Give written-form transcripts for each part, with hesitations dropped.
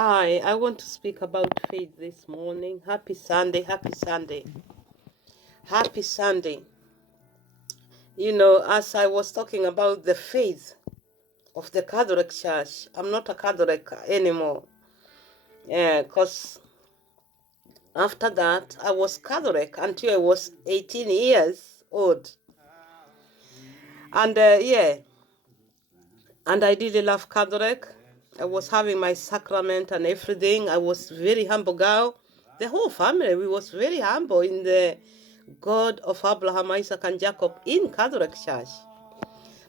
Hi, I want to speak about faith this morning. Happy Sunday, happy Sunday, happy Sunday. As I was talking about the faith of the Catholic Church, I'm not a Catholic anymore. Yeah, because after that, I was Catholic until I was 18 years old. And I really love Catholic. I was having my sacrament and everything. I was very humble girl. The whole family, we was very humble in the God of Abraham, Isaac, and Jacob in Catholic Church.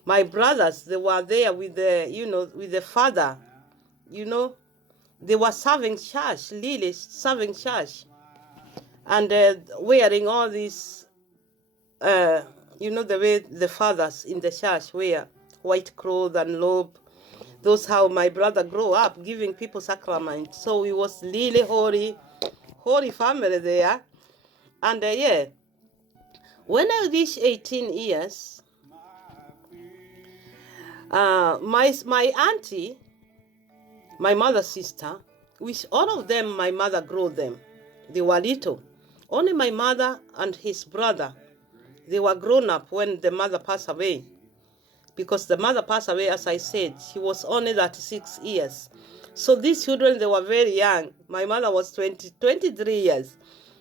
My brothers, they were there with the father, they were serving church, really serving church, and wearing all these, the way the fathers in the church wear white clothes and robe. Those how my brother grew up, giving people sacrament. So we was really holy family there. And when I reached 18 years, my auntie, my mother's sister, which all of them, my mother grew them. They were little. Only my mother and his brother, they were grown up when the mother passed away. Because the mother passed away, as I said, she was only 36 years. So these children, they were very young. My mother was 23 years.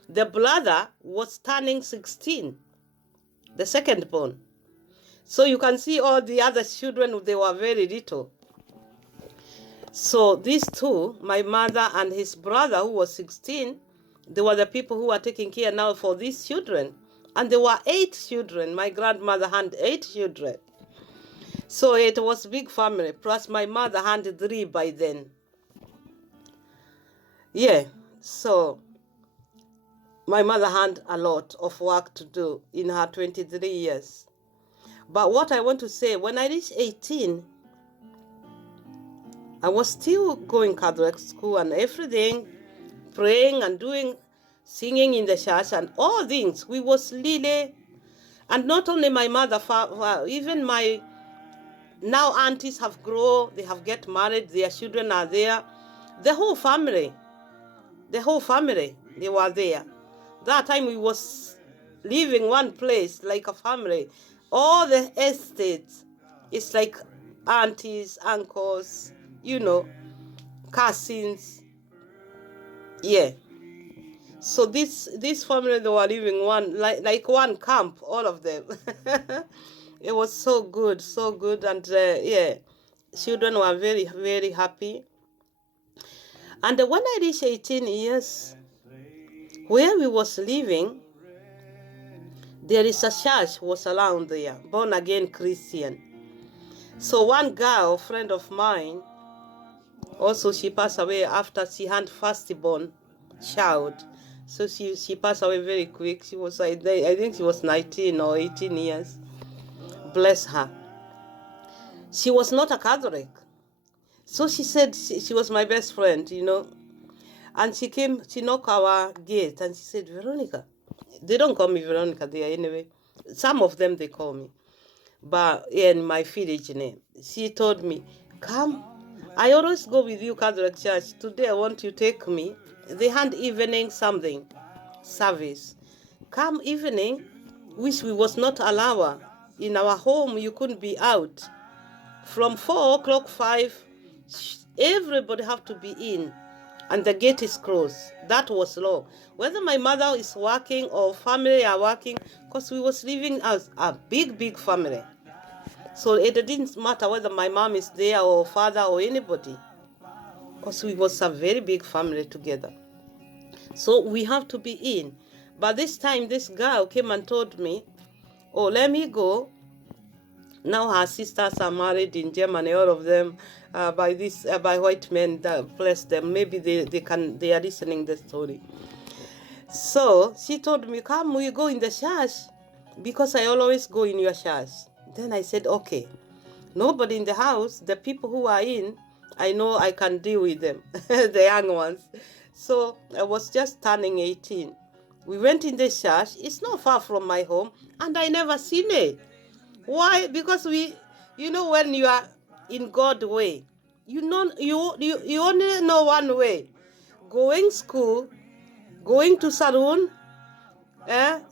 The brother was turning 16, the second born. So you can see all the other children, they were very little. So these two, my mother and his brother, who was 16, they were the people who were taking care now for these children. And there were 8 children. My grandmother had 8 children. So it was a big family. Plus my mother had 3 by then. Yeah, so my mother had a lot of work to do in her 23 years. But what I want to say, when I reached 18, I was still going Catholic school and everything, praying and singing in the church and all things. We was really, and not only my mother, even my now aunties have grown, they have get married, their children are there. The whole family, they were there. That time we was living one place like a family. All the estates, it's like aunties, uncles, cousins. Yeah. So this family, they were living one like one camp, all of them. It was so good, and children were very, very happy. And when I reached 18 years, where we was living, there is a church was around there, born again Christian. So one girl, friend of mine, also she passed away after she had firstborn child. So she passed away very quick. She was, I think she was 19 or 18 years. Bless her. She was not a Catholic. So she said she was my best friend, And she came, she knocked our gate and she said, Veronica. They don't call me Veronica there anyway. Some of them, they call me. But in my village name, she told me, come. I always go with you, Catholic Church. Today I want you to take me. They had evening something, service. Come evening, which we was not allowed. In our home, you couldn't be out. From 4 o'clock, 5, everybody have to be in. And the gate is closed. That was law. Whether my mother is working or family are working, because we was living as a big, big family. So it didn't matter whether my mom is there or father or anybody, because we was a very big family together. So we have to be in. But this time, this girl came and told me, oh, let me go. Now her sisters are married in Germany, all of them, by white men. Bless them. Maybe they are listening the story. So she told me, come, we go in the church, because I always go in your church. Then I said, okay. Nobody in the house, the people who are in, I know I can deal with them, the young ones. So I was just turning 18. We went in the church. It's not far from my home, and I never seen it. Why? Because when you are in God's way, you only know one way: going school, going to salon.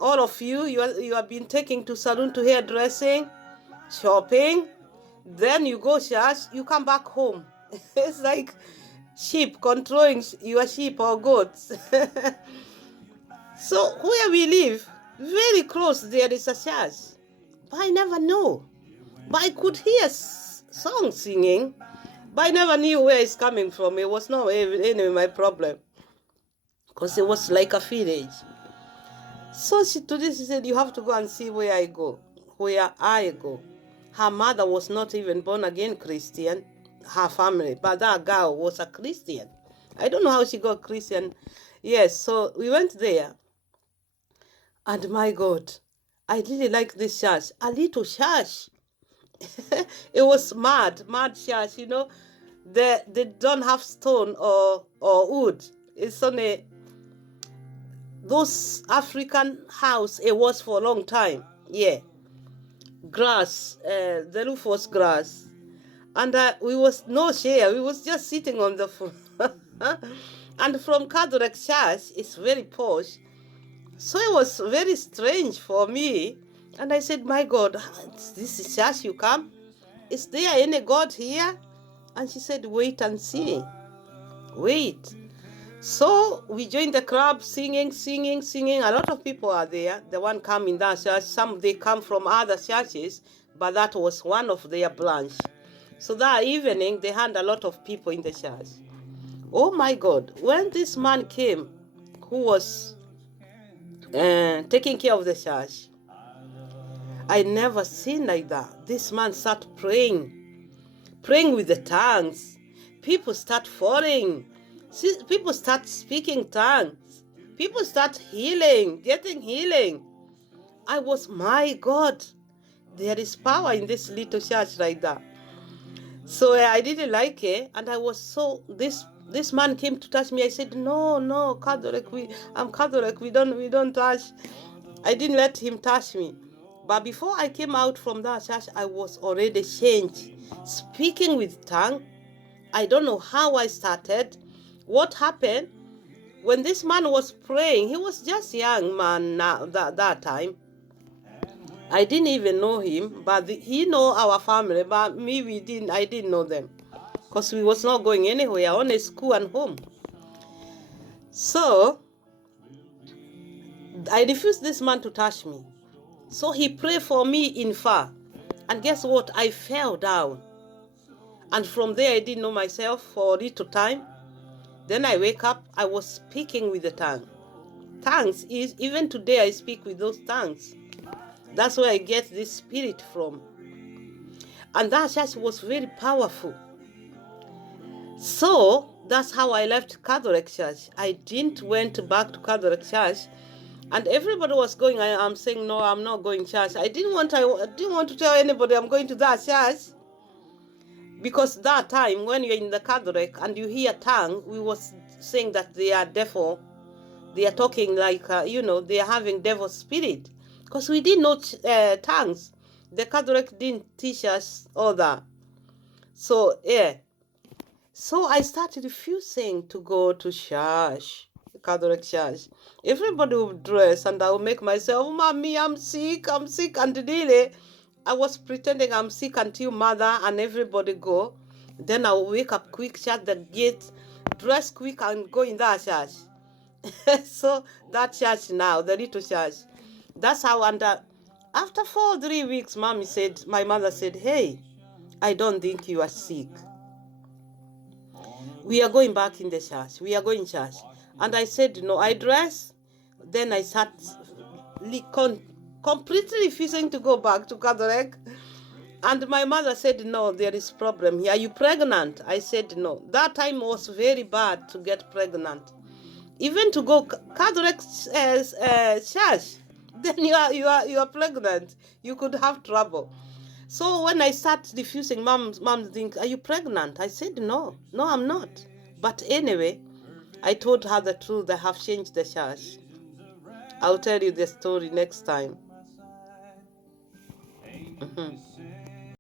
All of you have been taking to salon to hairdressing, shopping. Then you go church, you come back home. It's like sheep controlling your sheep or goats. So where we live, very close, there is a church. But I never know. But I could hear songs singing. But I never knew where it's coming from. It was not anyway my problem. Because it was like a village. So she said, you have to go and see where I go. Where I go. Her mother was not even born again Christian. Her family. But that girl was a Christian. I don't know how she got Christian. Yes, so we went there. And my God, I really like this church. A little church. It was mad church, you know. They don't have stone or wood. It's only those African house. It was for a long time. Yeah. Grass. The roof was grass. And we was no chair. We was just sitting on the floor. And from Catholic church, it's very posh. So it was very strange for me. And I said, my God, this is church you come? Is there any God here? And she said, wait and see. Wait. So we joined the club, singing. A lot of people are there. The one come in that church. Some, they come from other churches, but that was one of their branch. So that evening, they had a lot of people in the church. Oh my God. When this man came, who was taking care of the church, I never seen like that. This man started praying with the tongues. People start falling. People start speaking tongues. People start getting healing. I was, my God, there is power in this little church like that. So I didn't like it, and I was so, this man came to touch me. I said, no, Catholic, I'm Catholic, we don't touch. I didn't let him touch me. But before I came out from that church, I was already changed. Speaking with tongue. I don't know how I started. What happened? When this man was praying, he was just a young man that time. I didn't even know him, but he know our family, but me, I didn't know them. Because we was not going anywhere, only school and home. So, I refused this man to touch me. So he prayed for me in far. And guess what? I fell down. And from there, I didn't know myself for a little time. Then I wake up, I was speaking with the tongue. Tongues, even today I speak with those tongues. That's where I get this spirit from. And that church was very powerful. So, that's how I left Catholic church. I didn't went back to Catholic church. And everybody was going. I'm saying, no, I'm not going to church. I didn't want to tell anybody I'm going to that church. Because that time, when you're in the Catholic and you hear tongue, we was saying that they are devil. They are talking like, they are having devil spirit. Because we didn't know tongues. The Catholic didn't teach us all that. So, yeah. So I started refusing to go to church, Catholic church. Everybody would dress and I would make myself, Mommy, I'm sick. And really, I was pretending I'm sick until mother and everybody go. Then I will wake up quick, shut the gate, dress quick and go in that church. So that church now, the little church. That's how, and after 3 weeks, my mother said, hey, I don't think you are sick. We are going back in the church. We are going church. And I said, no, I dress. Then I sat completely refusing to go back to Catholic. And my mother said, no, there is problem here. Are you pregnant? I said, no. That time was very bad to get pregnant. Even to go Catholic church, then you are pregnant. You could have trouble. So when I start refusing, mom thinks, are you pregnant? I said, no, I'm not. But anyway, I told her the truth. I have changed the church. I'll tell you the story next time.